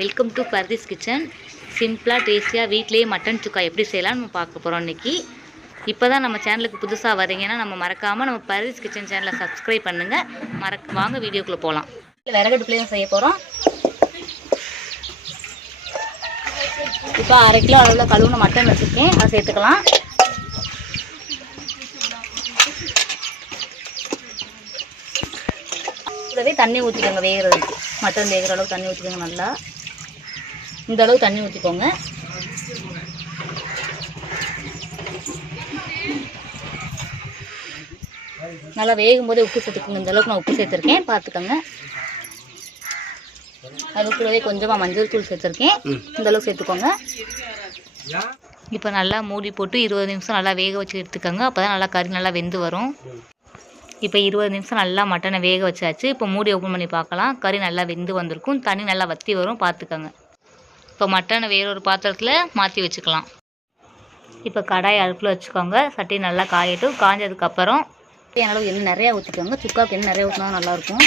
Welcome to பர்தீஸ் kitchen. சிம்பிளாக டேஸ்டியாக வீட்லேயே மட்டன் சுக்கா எப்படி செய்யலாம்னு நம்ம பார்க்க போகிறோம் இன்றைக்கி. இப்போ தான் நம்ம சேனலுக்கு புதுசாக வரீங்கன்னா மறக்காமல் நம்ம பர்தீஸ் கிச்சன் சேனலை சப்ஸ்கிரைப் பண்ணுங்கள். வாங்க வீடியோக்குள்ளே போகலாம். விறகடுப்புலேயும் செய்ய போகிறோம். இப்போ 1/2 கிலோ அளவில் கழுவுன மட்டன் வச்சுருக்கேன், அதை சேர்த்துக்கலாம். கூடவே தண்ணி ஊற்றிக்கோங்க, வேகிறதுக்கு மட்டன் வேகிற அளவுக்கு தண்ணி ஊற்றிக்கோங்க. நல்லா இந்த அளவு தண்ணி ஊற்றிக்கோங்க. நல்லா வேகும் போதே உப்பு சேர்த்துக்கோங்க. இந்த அளவுக்கு நான் உப்பு சேர்த்துருக்கேன், பார்த்துக்கோங்க. அது கூடவே கொஞ்சமாக மஞ்சள் தூள் சேர்த்துருக்கேன், இந்த அளவுக்கு சேர்த்துக்கோங்க. இப்போ நல்லா மூடி போட்டு 20 நிமிஷம் நல்லா வேக வச்சு எடுத்துக்கோங்க. அப்போ தான் நல்லா கறி நல்லா வெந்து வரும். இப்போ 20 நிமிஷம் நல்லா மட்டனை வேக வச்சாச்சு. இப்போ மூடி ஓப்பன் பண்ணி பார்க்கலாம். கறி நல்லா வெந்து வந்திருக்கும், தண்ணி நல்லா வற்றி வரும், பார்த்துக்கோங்க. இப்போ மட்டனை வேறொரு பாத்திரத்தில் மாற்றி வச்சுக்கலாம். இப்போ கடாய் அடுப்பில் வச்சுக்கோங்க. சட்டி நல்லா காயட்டும். காஞ்சதுக்கப்புறம் அளவு எண்ணெய் நிறையா ஊற்றிக்கோங்க. சுக்காவுக்கு எண்ணெய் நிறையா ஊற்றினா நல்லாயிருக்கும்.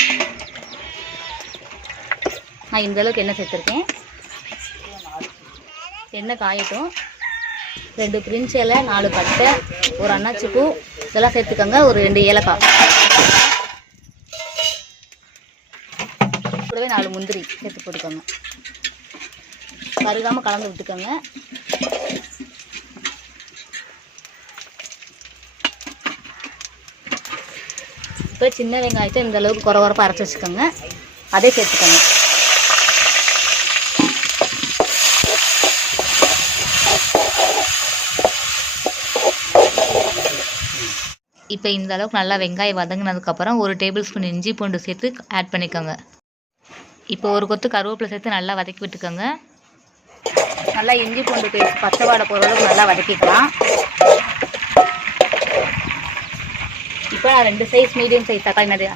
நான் இந்த அளவுக்கு எண்ணெய் சேர்த்துருக்கேன். எண்ணெய் காயட்டும். 2 பிரிஞ்சி இலை, 4 பட்டை, ஒரு அன்னாச்சி பூ இதெல்லாம் சேர்த்துக்கோங்க. ஒரு 2 ஏலக்காய், கூடவே 4 முந்திரி சேர்த்து போட்டுக்கோங்க. கருகாமல் கலந்து விட்டுக்கோங்க. இப்போ சின்ன வெங்காயத்தை இந்த அளவுக்கு குறப்பாக அரைச்சி வச்சுக்கோங்க, அதே சேர்த்துக்கோங்க. இப்போ இந்த அளவுக்கு நல்லா வெங்காயம் வதங்கினதுக்கப்புறம் 1 டேபிள் ஸ்பூன் இஞ்சி பூண்டு சேர்த்து ஆட் பண்ணிக்கோங்க. இப்போ ஒரு கொத்து கருவேப்பிலை சேர்த்து நல்லா வதக்கி விட்டுக்கோங்க. நல்லா இஞ்சி பூண்டு பேஸ்ட் பச்சை வாடை போகிற அளவுக்கு நல்லா வதக்கிக்கலாம். இப்போ நான் 2 சைஸ் மீடியம் சைஸ் தக்காளி நிறைய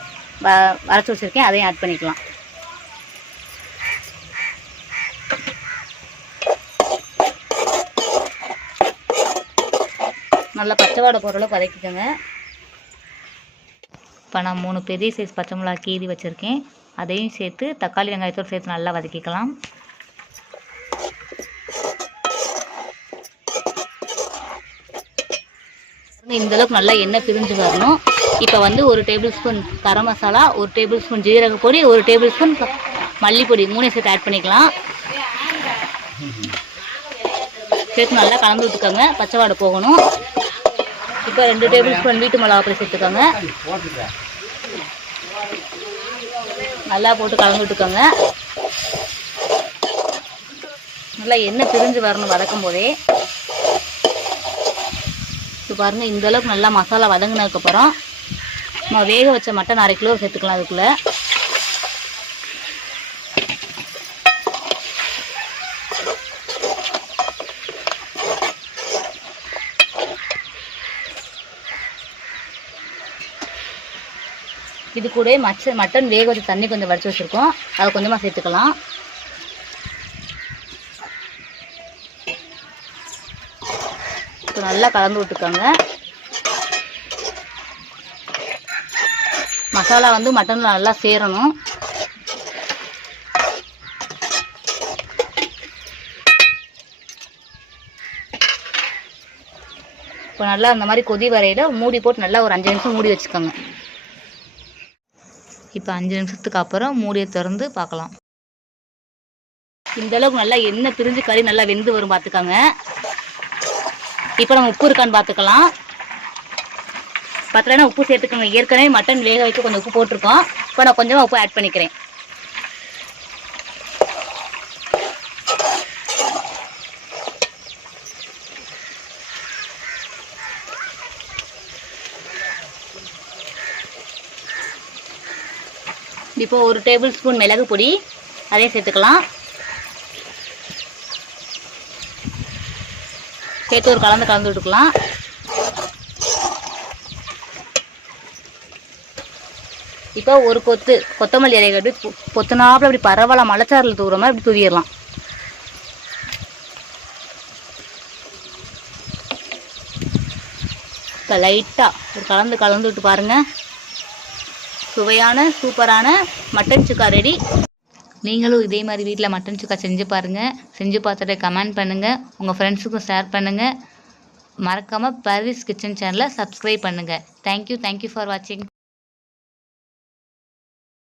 வரைச்சி வச்சுருக்கேன், அதையும் ஆட் பண்ணிக்கலாம். நல்லா பச்சை வாடை போகிற அளவுக்கு வதக்கிக்கோங்க. இப்போ நான் 3 பெரிய சைஸ் பச்சை மிளகா கீறி வச்சுருக்கேன், அதையும் சேர்த்து தக்காளி வெங்காயத்தோடு சேர்த்து நல்லா வதக்கிக்கலாம். இந்த அளவுக்கு நல்லா எண்ணெய் பிரிஞ்சு வரணும். இப்போ 1 table spoon garam masala, 1 table spoon ஜீரக பொடி, 1 டேபிள் ஸ்பூன் மல்லிப்பொடி 3 சேர்த்து ஆட் பண்ணிக்கலாம். சேர்த்து நல்லா கலந்து விட்டுக்கோங்க, பச்சை வாடை போகணும். இப்போ 2 டேபிள் ஸ்பூன் வீட்டு மிளகா பொடி சேர்த்துக்கோங்க. நல்லா போட்டு கலந்து விட்டுக்கோங்க. நல்லா எண்ணெய் பிரிஞ்சு வரணும் வதக்கும் போதே. இப்போ பாருங்கள், இந்த அளவுக்கு நல்லா மசாலா வதங்கினதுக்கப்புறம் நம்ம வேக வச்ச மட்டன் 1/2 கிலோ சேர்த்துக்கலாம். அதுக்குள்ளே இது கூட மட்டன் வேக வச்ச தண்ணி கொஞ்சம் வடித்து வச்சுருக்கோம், அதை கொஞ்சமாக சேர்த்துக்கலாம். இப்போ நல்லா கலந்து விட்டுக்கோங்க. மசாலா மட்டனில் நல்லா சேரணும். இப்போ நல்லா அந்த மாதிரி கொதி வரையில் மூடி போட்டு நல்லா ஒரு 5 நிமிஷம் மூடி வச்சுக்கோங்க. இப்போ 5 நிமிஷத்துக்கு அப்புறம் மூடியை திறந்து பார்க்கலாம். இந்த அளவுக்கு நல்லா எண்ணெய் பிரிஞ்சு கறி நல்லா வெந்து வரும், பார்த்துக்கோங்க. இப்போ நம்ம உப்பு இருக்கான்னு பார்த்துக்கலாம். பத்தலைன்னா உப்பு சேர்த்துக்கோங்க. ஏற்கனவே மட்டன் வேக வைக்க கொஞ்சம் உப்பு போட்டிருக்கோம். இப்போ நான் கொஞ்சமாக உப்பு ஆட் பண்ணிக்கிறேன். இப்போ 1 டேபிள் ஸ்பூன் மிளகு பொடி, அதையும் சேர்த்துக்கலாம். சேர்த்து ஒரு கலந்து விட்டுக்கலாம். இப்போ ஒரு கொத்து கொத்தமல்லி இலையை அப்படி பொத்துனாப்பில் அப்படி பரவலாக மலைச்சாரில் தூர மாதிரி அப்படி தூவிடலாம். இப்போ லைட்டாக ஒரு கலந்து விட்டு பாருங்கள். சுவையான சூப்பரான மட்டன் சுக்கா ரெடி. நீங்களும் இதே மாதிரி வீட்டில் மட்டன் சுக்கா செஞ்சு பாருங்கள். செஞ்சு பார்த்துட்டு கமெண்ட் பண்ணுங்கள். உங்கள் ஃப்ரெண்ட்ஸுக்கும் ஷேர் பண்ணுங்கள். மறக்காமல் பர்வீஸ் கிச்சன் சேனலை சப்ஸ்கிரைப் பண்ணுங்கள். தேங்க்யூ ஃபார் வாட்சிங்.